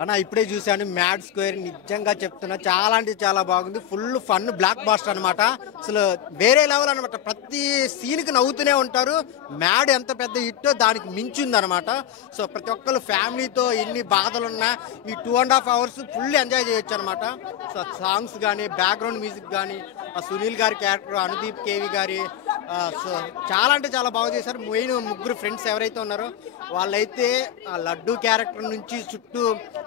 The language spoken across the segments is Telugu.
అన్న ఇప్పుడే చూశాను మ్యాడ్ స్క్వేర్, నిజంగా చెప్తున్నా చాలా అంటే చాలా బాగుంది. ఫుల్ ఫన్ బ్లాక్ బాస్టర్ అనమాట. అసలు వేరే లెవెల్ అనమాట. ప్రతి సీన్కి నవ్వుతూనే ఉంటారు. మ్యాడ్ ఎంత పెద్ద హిట్టో దానికి మించింది అనమాట. సో ప్రతి ఒక్కరు ఫ్యామిలీతో ఎన్ని బాధలున్నా ఈ 2.5 hours ఫుల్ ఎంజాయ్ చేయొచ్చు అనమాట. సో సాంగ్స్ కానీ బ్యాక్గ్రౌండ్ మ్యూజిక్ కానీ సునీల్ గారి క్యారెక్టర్, అనుదీప్ కేవి గారి సో చాలా అంటే చాలా బాగా చేశారు. మెయిన్ ముగ్గురు ఫ్రెండ్స్ ఎవరైతే ఉన్నారో వాళ్ళైతే ఆ లడ్డు క్యారెక్టర్ నుంచి చుట్టూ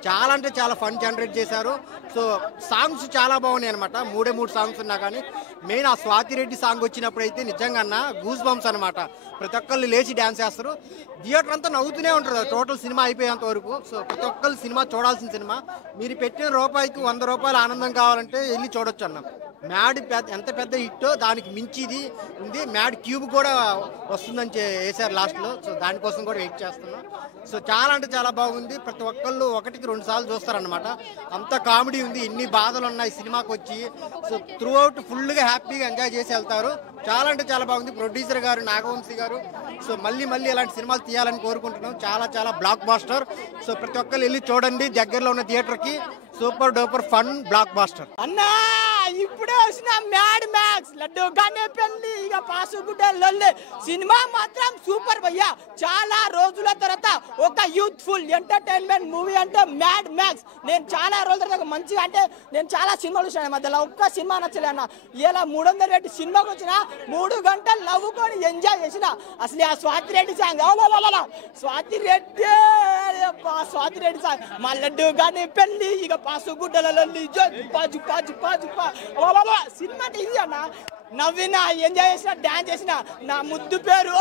చాలా అంటే చాలా ఫన్ జనరేట్ చేశారు. సో సాంగ్స్ చాలా బాగున్నాయి అనమాట. 3 సాంగ్స్ ఉన్నా కానీ మెయిన్ ఆ స్వాతి రెడ్డి సాంగ్ వచ్చినప్పుడు అయితే నిజంగా అన్న గూస్ బంప్స్ అనమాట. ప్రతి ఒక్కళ్ళు లేచి డ్యాన్స్ చేస్తారు. థియేటర్ అంతా నవ్వుతూనే ఉంటారు టోటల్ సినిమా అయిపోయేంత వరకు. సో ప్రతి ఒక్కళ్ళు సినిమా చూడాల్సిన సినిమా. మీరు పెట్టిన రూపాయికి 100 రూపాయలు ఆనందం కావాలంటే వెళ్ళి చూడొచ్చు అన్న. మ్యాడ్ ఎంత పెద్ద హిట్టో దానికి మించిది ఉంది. మ్యాడ్ క్యూబ్ కూడా వస్తుందని వేశారు లాస్ట్లో. సో దానికోసం కూడా వెయిట్ చేస్తున్నాం. సో చాలా అంటే చాలా బాగుంది. ప్రతి ఒక్కళ్ళు 1-2 సార్లు చూస్తారనమాట. అంత కామెడీ ఉంది. ఎన్ని బాధలు ఉన్నాయి సినిమాకి వచ్చి. సో త్రూ అవుట్ ఫుల్గా హ్యాపీగా ఎంజాయ్ చేసి వెళ్తారు. చాలా అంటే చాలా బాగుంది. ప్రొడ్యూసర్ గారు నాగవంశీ గారు సో మళ్ళీ ఇలాంటి సినిమాలు తీయాలని కోరుకుంటున్నాం. చాలా చాలా బ్లాక్ బాస్టర్. సో ప్రతి ఒక్కళ్ళు వెళ్ళి చూడండి దగ్గరలో ఉన్న థియేటర్కి. Super duper fun blockbuster అన్నా. ఇప్పుడే వచ్చిన మ్యాడ్ మ్యాక్స్ లడ్డు గానే పెళ్లి ఇక పాసుగుడ్డ లొల్లి సినిమా మాత్రం సూపర్ భయ్యా. చాలా రోజుల తర్వాత ఒక యూత్ఫుల్ ఎంటర్టైన్మెంట్ మూవీ అంటే మ్యాడ్ మ్యాక్స్. నేను చాలా రోజుల తర్వాత మంచిగా అంటే నేను చాలా సినిమాలు చూసాను మధ్యలో ఒక్క సినిమా నచ్చలే అన్న. ఇలా 300 రెడ్డి సినిమాకి వచ్చిన 3 గంటలు నవ్వుకొని ఎంజాయ్ చేసిన. అసలు ఆ స్వాతి రెడ్డి సాంగ్ స్వాతి రెడ్డి సాంగ్ మా లడ్డు గానే పెళ్లి ఇక పాసుగుడ్డలలో సినిమా ఇది అన్న. నవ్విన ఎంజాయ్ చేసిన డాన్స్ చేసిన నా ముద్దు పేరు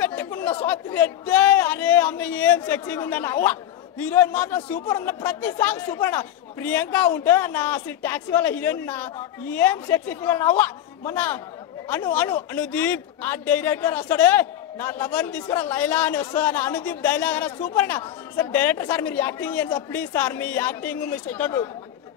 పెట్టుకున్న స్వాతి రెడ్డి. అరే అమ్మ ఏం సెక్సీగా ఉందన్న. హీరోయిన్ మాత్రం సూపర్ అన్న. ప్రతి సాంగ్ సూపర్ అన్న. ప్రియాంక ఉంటే నా అసలు ట్యాక్సీ వాళ్ళ హీరోయిన్ నా ఏం సెక్సీ ఫీల్ అవ్వ. మన అనుదీప్ ఆ డైరెక్టర్ వస్తాడే నా లవర్ని తీసుకురా లైలా అని వస్తుంది. అనుదీప్ డైలాగ్ అన్న సూపర్ అన్న. సార్ డైరెక్టర్ సార్ మీరు యాక్టింగ్ చేయండి sir please sir. Me acting me second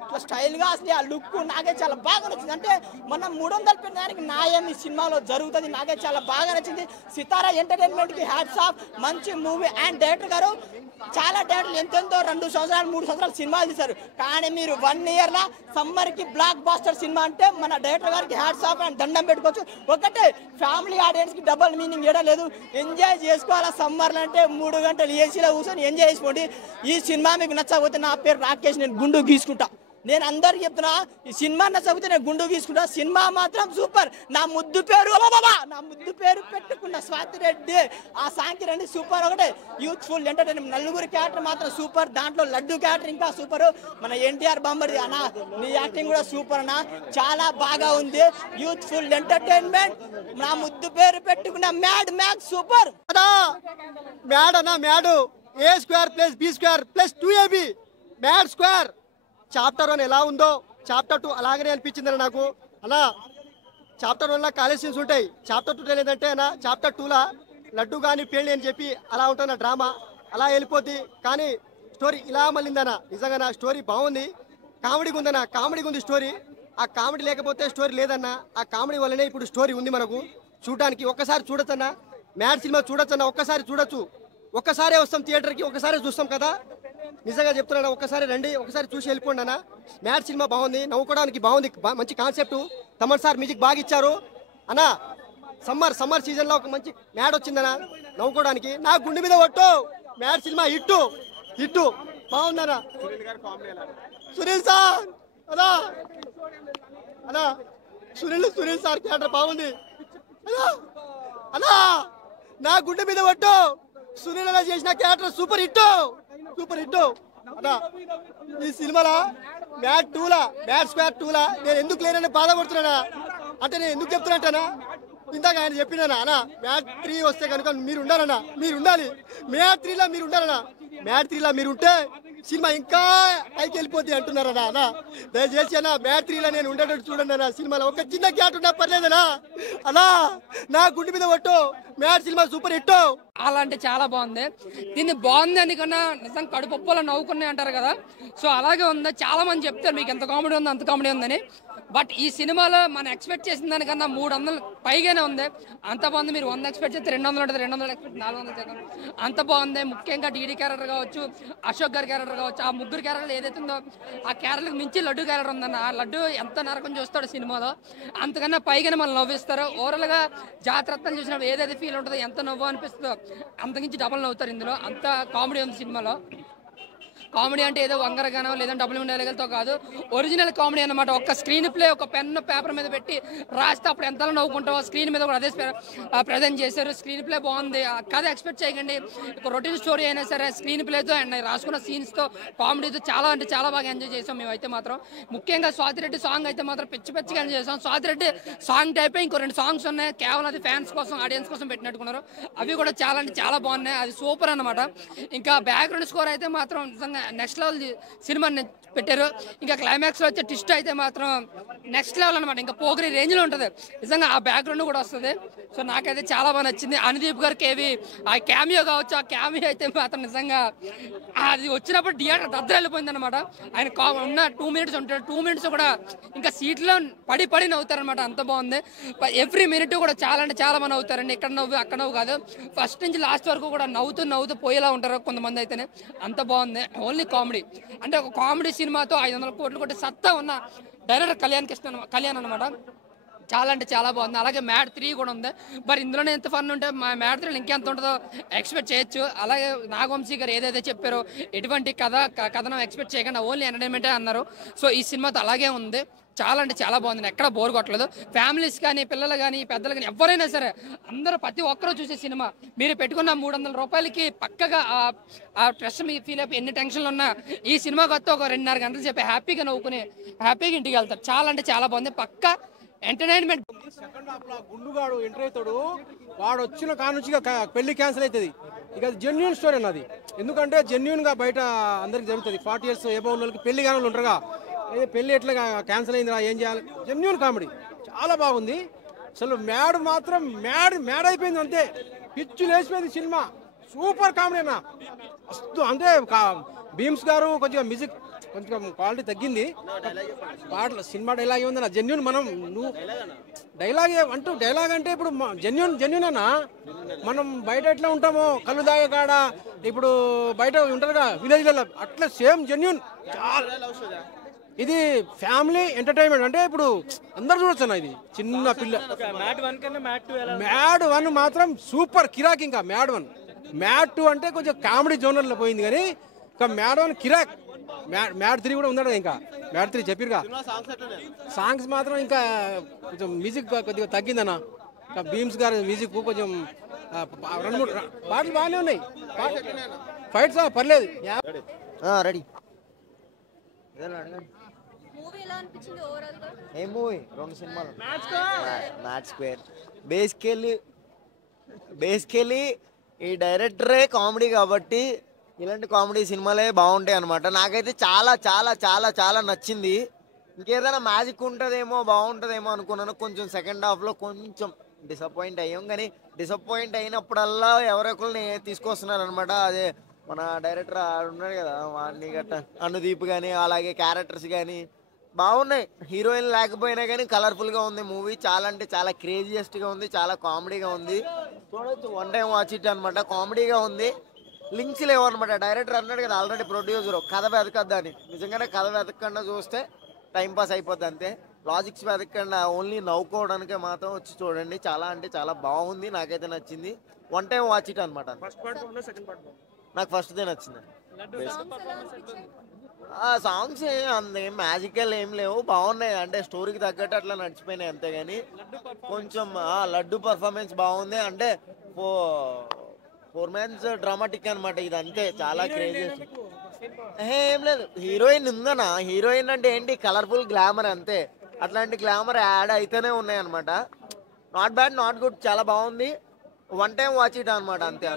ఇట్లా స్టైల్గా అసలు ఆ లుక్ నాకే చాలా బాగా నచ్చింది. అంటే మనం 300 పెట్టడానికి న్యాయం ఈ సినిమాలో జరుగుతుంది. నాకే చాలా బాగా నచ్చింది. సితారా ఎంటర్టైన్మెంట్కి హ్యాట్స్ ఆఫ్. మంచి మూవీ అండ్ డైరెక్టర్ గారు చాలా డైరెక్టర్లు ఎంతెంతో 2 సంవత్సరాలు 3 సంవత్సరాలు సినిమాలు తీశారు. కానీ మీరు 1 yearలో సమ్మర్కి బ్లాక్ బాస్టర్ సినిమా అంటే మన డైరెక్టర్ గారికి హ్యాట్స్ ఆఫ్ అండ్ దండం పెట్టుకోవచ్చు. ఒకటే ఫ్యామిలీ ఆడియన్స్కి డబల్ మీనింగ్ ఏడా లేదు. ఎంజాయ్ చేసుకోవాలా సమ్మర్లో అంటే 3 గంటలు ఏసీలో కూర్చొని ఎంజాయ్ చేసుకోండి. ఈ సినిమా మీకు నచ్చకపోతే నా పేరు రాకేష్, నేను గుండు గీసుకుంటా. నేను అందరికి చెప్తున్నా ఈ సినిమా నచ్చకపోతే నేను గుండు గీసుకుంటా. సినిమా మాత్రం సూపర్. నా ముద్దు పేరు పెట్టుకున్న స్వాతి రెడ్డి ఆ సాంగ్కి రండి సూపర్. ఒకటే యూత్ఫుల్ ఎంటర్టైన్మెంట్. నలుగురు క్యారెక్టర్ మాత్రం సూపర్. దాంట్లో లడ్డు క్యారెక్టర్ ఇంకా సూపర్. మన ఎన్టీఆర్ బాంబర్ది అన్న నీ యాక్టింగ్ కూడా సూపర్ అన్న. చాలా బాగా ఉంది. Youthful entertainment. నా ముద్దు పేరు పెట్టుకున్న మ్యాడ్ మ్యాక్స్ సూపర్. మ్యాడ్ అన్న mad A² + B² + 2AB mad square. Chapter 1 ఎలా ఉందో చాప్టర్ 2 అలాగనే అనిపించింది నాకు అన్న. చాప్టర్ 1లో కాలేజ్ సీన్స్ ఉంటాయి. చాప్టర్ 2 లేదంటే అన్న చాప్టర్ 2లా లడ్డు కానీ పెళ్ళి అని చెప్పి అలా ఉంటుంది డ్రామా. అలా వెళ్ళిపోద్ది. కానీ స్టోరీ ఇలా మళ్ళీందన్న. నిజంగా నా స్టోరీ బాగుంది. కామెడీగా ఉందన్న. కామెడీగా ఉంది స్టోరీ. ఆ కామెడీ లేకపోతే స్టోరీ లేదన్న. ఆ కామెడీ వల్లనే ఇప్పుడు స్టోరీ ఉంది మనకు చూడడానికి. ఒక్కసారి చూడొచ్చు అన్న. మ్యాడ్ సినిమా చూడొచ్చు అన్న. ఒక్కసారి చూడొచ్చు. ఒక్కసారే వస్తాం థియేటర్కి, ఒక్కసారే చూస్తాం కదా. నిజంగా చెప్తున్నాను. ఒక్కసారి రండి, ఒకసారి చూసి వెళ్ళిపోండి అన్న. మ్యాడ్ సినిమా బాగుంది. నవ్వుకోవడానికి బాగుంది. మంచి కాన్సెప్ట్. తమన్ సార్ మ్యూజిక్ బాగా ఇచ్చారు అన్న. సమ్మర్ సీజన్లో ఒక మంచి మ్యాడ్ వచ్చిందన్న నవ్వుకోవడానికి. నా గుండె మీద కొట్టు మ్యాడ్ సినిమా హిట్టు బాగుందన్న. సునీల్ సార్ అన్నా సునీల్ సార్ క్యారెక్టర్ బాగుంది అన్నా. నా గుండె మీద కొట్టు సునీల్ అలా చేసిన క్యారెక్టర్ సూపర్ హిట్ అన్నా. ఈ సినిమాలో మ్యాడ్ స్క్వేర్ 2లా నేను ఎందుకు లేనని బాధపడుతున్నానా అంటే నేను ఎందుకు చెప్తున్నట్టనా ఇందాక ఆయన చెప్పినా అన్న. మ్యాడ్ 3 వస్తే కనుక మీరు ఉండాలన్నా. మీరు ఉండాలి. మ్యాడ్ 3లా మీరు ఉండాలన్నా. మ్యాడ్ 3లా మీరు ఉంటే సినిమా ఇంకా పైకి వెళ్ళిపోద్ది అంటున్నారన్నా అన్న. దయచేసి అన్న మ్యాడ్ 3లా నేను ఉండేటట్టు చూడండి అన్న. సినిమాలో ఒక చిన్న క్యాట్ ఉన్నా పర్లేదనా అన్నా. నా గుండె మీద కొట్టు మ్యాడ్ సినిమా సూపర్ హిట్. చాలా అంటే చాలా బాగుంది. దీన్ని బాగుంది అని కన్నా నిజంగా కడుపప్పులో నవ్వుకున్నాయి అంటారు కదా. సో అలాగే ఉంది. చాలా మంది చెప్తారు మీకు ఎంత కామెడీ ఉంది అంత కామెడీ ఉందని. బట్ ఈ సినిమాలో మనం ఎక్స్పెక్ట్ చేసిన దానికన్నా 300 పైగానే ఉంది. అంత బాగుంది. మీరు 100 ఎక్స్పెక్ట్ చేస్తే 200 ఉంటుంది, 200 ఎక్స్పెక్ట్ 400 చేద్దాం. అంత బాగుంది. ముఖ్యంగా డీడీ క్యారెక్టర్ కావచ్చు, అశోక్ గారి క్యారెక్టర్ కావచ్చు, ఆ ముగ్గురు క్యారెక్టర్లు ఏదైతే ఉందో ఆ క్యారెక్టర్కి మించి లడ్డు క్యారెక్టర్ ఉందన్న. ఆ లడ్డు ఎంత నరకం చూస్తాడు సినిమాలో, అంతకన్నా పైగానే మనం నవ్విస్తారు. ఓవరాల్గా జాతరత్నం చూసినప్పుడు ఏదైతే ఫీల్ ఉంటుందో, ఎంత నవ్వు అనిపిస్తుందో అంతకించి డబల్ నవ్వుతారు ఇందులో. అంత కామెడీ ఉంది సినిమాలో. కామెడీ అంటే ఏదో వంగరగానో లేదంటే డబ్బులు ఉండేలతో కాదు, ఒరిజినల్ కామెడీ అనమాట. ఒక స్క్రీన్ ప్లే ఒక పెన్ పేపర్ మీద పెట్టి రాస్తే అప్పుడు ఎంతలో నవ్వుకుంటామో స్క్రీన్ మీద కూడా అదే ప్రజెంట్ చేశారు. స్క్రీన్ ప్లే బాగుంది. కథ ఎక్స్పెక్ట్ చేయకండి. ఒక రొటీన్ స్టోరీ అయినా సరే స్క్రీన్ ప్లేతో అండ్ రాసుకున్న సీన్స్తో కామెడీతో చాలా అంటే చాలా బాగా ఎంజాయ్ చేసాం మేమైతే మాత్రం. ముఖ్యంగా స్వాతిరెడ్డి సాంగ్ అయితే మాత్రం పిచ్చి పిచ్చిగా ఎంజాయ్ చేసాం. స్వాతిరెడ్డి సాంగ్ టైపే ఇంకో 2 సాంగ్స్ ఉన్నాయి, కేవలం అది ఫ్యాన్స్ కోసం ఆడియన్స్ కోసం పెట్టినట్టుకున్నారు. అవి కూడా చాలా అంటే చాలా బాగున్నాయి. అది సూపర్ అనమాట. ఇంకా బ్యాక్గ్రౌండ్ స్కోర్ అయితే మాత్రం నిజంగా నెక్స్ట్ లెవెల్ సినిమాని పెట్టారు. ఇంకా క్లైమాక్స్లో వచ్చే ట్విస్ట్ అయితే మాత్రం నెక్స్ట్ లెవెల్ అనమాట. ఇంకా పోగరి రేంజ్లో ఉంటుంది నిజంగా. ఆ బ్యాక్గ్రౌండ్ కూడా వస్తుంది. సో నాకైతే చాలా బాగా నచ్చింది. అనుదీప్ గారికి ఏవి ఆ క్యామియో కావచ్చు, ఆ క్యామియో అయితే మాత్రం నిజంగా అది వచ్చినప్పుడు థియేటర్ దద్దర వెళ్ళిపోయింది అనమాట. ఆయన ఉన్న 2 మినిట్స్ ఉంటాడు, 2 మినిట్స్ కూడా ఇంకా సీట్లో పడి నవ్వుతారనమాట. అంత బాగుంది. ఎవ్రీ మినిట్ కూడా చాలా అంటే చాలా మంది నవ్వుతారండి. ఇక్కడ నవ్వు అక్కడ నవ్వు కాదు, ఫస్ట్ నుంచి లాస్ట్ వరకు కూడా నవ్వుతూ పోయేలా ఉంటారు కొంతమంది అయితేనే. అంత బాగుంది. ఓన్లీ కామెడీ అంటే ఒక కామెడీ సినిమాతో 500 కోట్లు కొట్టి సత్తా ఉన్న డైరెక్టర్ కళ్యాణ్ అనమాట. చాలా అంటే చాలా బాగుంది. అలాగే మ్యాడ్ 3 కూడా ఉంది. మరి ఇందులోనే ఎంత ఫన్ ఉంటే మ్యాడ్ 3 ఇంకెంత ఉంటుందో ఎక్స్పెక్ట్ చేయొచ్చు. అలాగే నాగవంశీ గారు ఏదైతే చెప్పారో ఎటువంటి కథనం ఎక్స్పెక్ట్ చేయకుండా ఓన్లీ ఎంటర్టైన్మెంటే అన్నారు. సో ఈ సినిమాతో అలాగే ఉంది. చాలా అంటే చాలా బాగుంది. ఎక్కడ బోర్ కొట్టలేదు. ఫ్యామిలీస్ కానీ పిల్లలు కానీ పెద్దలు కానీ ఎవరైనా సరే అందరూ ప్రతి ఒక్కరూ చూసే సినిమా. మీరు పెట్టుకున్న 300 రూపాయలకి పక్కగా ఆ స్ట్రెస్ మీ ఫీల్ అయిపోయి ఎన్ని టెన్షన్లు ఉన్నా ఈ సినిమాకి వస్తే ఒక 2.5 గంటలు చెప్పి హ్యాపీగా నవ్వుకుని హ్యాపీగా ఇంటికి వెళ్తారు. చాలా అంటే చాలా బాగుంది. పక్కా ఎంటర్టైన్మెంట్. సెకండ్ హాఫ్ లో గుండుగాడు ఎంటర్ అవుతాడు. వాడు వచ్చిన కానుంచిగా పెళ్లి క్యాన్సిల్ అవుతుంది. ఇక జెన్యున్ స్టోరీ అన్నది. ఎందుకంటే జెన్యున్ గా బయట అందరికి జరుగుతుంది. 40 years ఎబో ఉన్న వాళ్ళకి పెళ్లి కాని వాళ్ళు ఉంటారుగా, పెళ్లి ఎట్లా క్యాన్సిల్ అయిందిరా ఏం చేయాలి. జెన్యున్ కామెడీ చాలా బాగుంది. అసలు మ్యాడ్ మాత్రం మ్యాడ్ అయిపోయింది అంతే. పిచ్చి లేచిపోయింది సినిమా. సూపర్ కామెడీ అన్న. అంటే భీమ్స్ గారు కొంచెం మ్యూజిక్ కొంచెం క్వాలిటీ తగ్గింది. పాటలు సినిమా డైలాగ్ ఏముందన్న జెన్యున్. నువ్వు డైలాగ్ అంటే ఇప్పుడు జెన్యున్ అన్న. మనం బయట ఎట్లా ఉంటామో కళ్ళు దాగే కాడ ఇప్పుడు బయట ఉంటారుగా విలేజ్లలో అట్లా సేమ్ జెన్యున్. ఇది ఫ్యామిలీ ఎంటర్టైన్మెంట్. అంటే ఇప్పుడు అందరు చూడొచ్చు అన్న. ఇది చిన్న పిల్ల. మ్యాడ్ 1 మాత్రం సూపర్ కిరాక్. ఇంకా మ్యాడ్ 2 అంటే కొంచెం కామెడీ జోనర్లో పోయింది కానీ ఇంకా మ్యాడ్ 1 కిరాక్. మ్యాడ్ 3 కూడా ఉందా. ఇంకా మ్యాడ్ 3 చెప్పిరుగా. సాంగ్స్ మాత్రం ఇంకా కొంచెం మ్యూజిక్ కొద్దిగా తగ్గిందన్న. ఇంకా భీమ్స్ గారి మ్యూజిక్ కొంచెం 2-3 పాటలు బాగానే ఉన్నాయి. ఫైట్స్ పర్లేదు. రెడీ. ఏ మూవీ 2 సినిమాలు. మ్యాడ్ స్క్వేర్ బేసికలీ ఈ డైరెక్టరే కామెడీ కాబట్టి ఇలాంటి కామెడీ సినిమాలే బాగుంటాయి అనమాట. నాకైతే చాలా చాలా చాలా చాలా నచ్చింది. ఇంకేదైనా మ్యాజిక్ ఉంటుందేమో బాగుంటుందేమో అనుకున్నాను. కొంచెం సెకండ్ హాఫ్లో కొంచెం డిసప్పాయింట్ అయ్యాం. కానీ డిసప్పాయింట్ అయినప్పుడల్లా ఎవరొకరిని తీసుకొస్తున్నారు అనమాట. అదే మన డైరెక్టర్ ఉన్నాడు కదా వాడిని గట్ట అనుదీప్ కానీ అలాగే క్యారెక్టర్స్ కానీ బాగున్నాయి. హీరోయిన్ లేకపోయినా కానీ కలర్ఫుల్గా ఉంది మూవీ. చాలా అంటే చాలా క్రేజియస్ట్గా ఉంది. చాలా కామెడీగా ఉంది. చూడొచ్చు. 1 టైం వాచ్ ఇట్ అనమాట. కామెడీగా ఉంది. లింక్స్ లేవు అనమాట. డైరెక్టర్ అన్నాడు కదా ఆల్రెడీ ప్రొడ్యూసర్ కథ వెతకద్దని. నిజంగానే కథ వెతకకుండా చూస్తే టైంపాస్ అయిపోద్ది అంతే. లాజిక్స్ వెతకకుండా ఓన్లీ నవ్వుకోవడానికే మాత్రం వచ్చి చూడండి. చాలా అంటే చాలా బాగుంది. నాకైతే నచ్చింది. 1 టైం వాచ్ ఇట్ అనమాట. నాకు ఫస్ట్దే నచ్చింది. సాంగ్స్ అంతేం మ్యాజికల్ ఏం లేవు, బాగున్నాయి. అంటే స్టోరీకి తగ్గట్టు అట్లా నడిచిపోయినాయి అంతేగాని కొంచెం లడ్డు పర్ఫార్మెన్స్ బాగుంది. అంటే 4 మంత్స్ డ్రామాటిక్ అనమాట ఇది అంతే. చాలా క్రేజీ. ఏం లేదు. హీరోయిన్ ఉందనా. హీరోయిన్ అంటే ఏంటి కలర్ఫుల్ గ్లామర్ అంతే. అట్లాంటి గ్లామర్ యాడ్ అయితేనే ఉన్నాయి అనమాట. నాట్ బ్యాడ్ నాట్ గుడ్ చాలా బాగుంది. 1 టైం వాచ్ ఇట్ అనమాట అంతే.